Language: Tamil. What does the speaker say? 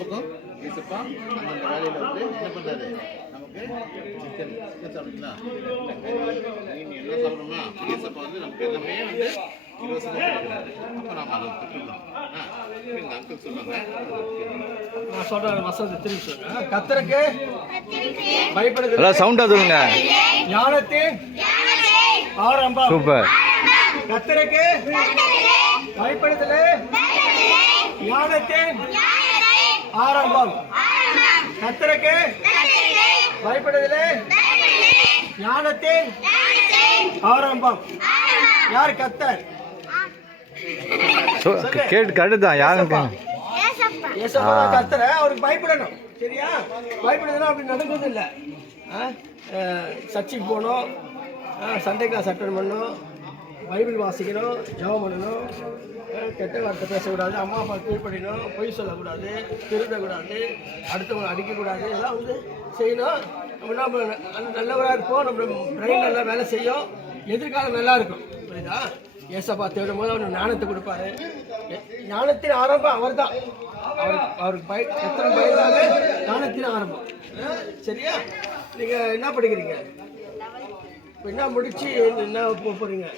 பக்கம் ஏசப்பா அந்தந்த வேலையில் வந்து என்ன பண்ணுறாரு நமக்கு சிக்கன். சிக்கன் சாப்பிடுங்களா மீன் எல்லாம் சாப்பிடணும்னா ஏசப்பா வந்து நமக்கு எல்லாமே வந்து இலவசமாக கொடுக்குறாரு. அப்போ நாம் அதை பெற்றுக்கணும் ஆ இந்த அங்கிள் சொல்லுவாங்க நான் சொல்றேன் வசதி திரும்பி சொல்றேன். கத்தருக்கு பயப்படுது எல்லாம் சவுண்டா சொல்லுங்க. ஞானத்தின் ஆரம்பம். சூப்பர். கத்தருக்கு பயப்படுதலே ஞானத்தின் ஆரம்பம். கத்தருக்கு பயப்படுதலே. ஞானத்தின் ஆரம்பம். யார் கத்தர்? கேட்டு யாருக்கு ஏசப்பா. கத்தர. அவருக்கு பயப்படணும். சரியா? பயப்படுதுன்னா அப்படி நடக்கிறது இல்லை சர்ச்சுக்கு போகணும் சண்டே கிளாஸ் அட்டன் பண்ணணும் பைபிள் வாசிக்கணும் ஜெபம் பண்ணணும். கெட்ட வார்த்தை பேசக்கூடாது அம்மா அப்பா கீழ்ப்படியணும் பொய் சொல்லக்கூடாது திருடக்கூடாது அடுத்தவங்களை அடிக்கக்கூடாது இதெல்லாம் வந்து செய்யணும். நம்ம என்ன பண்ணணும்? நல்லவராக இருப்போம் நம்ம பிரெயின் நல்லா வேலை செய்யும். எதிர்காலம் நல்லா இருக்கும். புரியுதா? ஏசப்பா தேடும் போது அவனுக்கு ஞானத்தை கொடுப்பாரு. ஞானத்தின் ஆரம்பம் அவர்தான். அவருக்கு அவருக்கு பய எத்தனை பயந்தாலே ஞானத்தின் ஆரம்பம். சரியா? நீங்கள் என்ன படிக்கிறீங்க? என்ன முடிச்சு என்ன போக போறீங்க?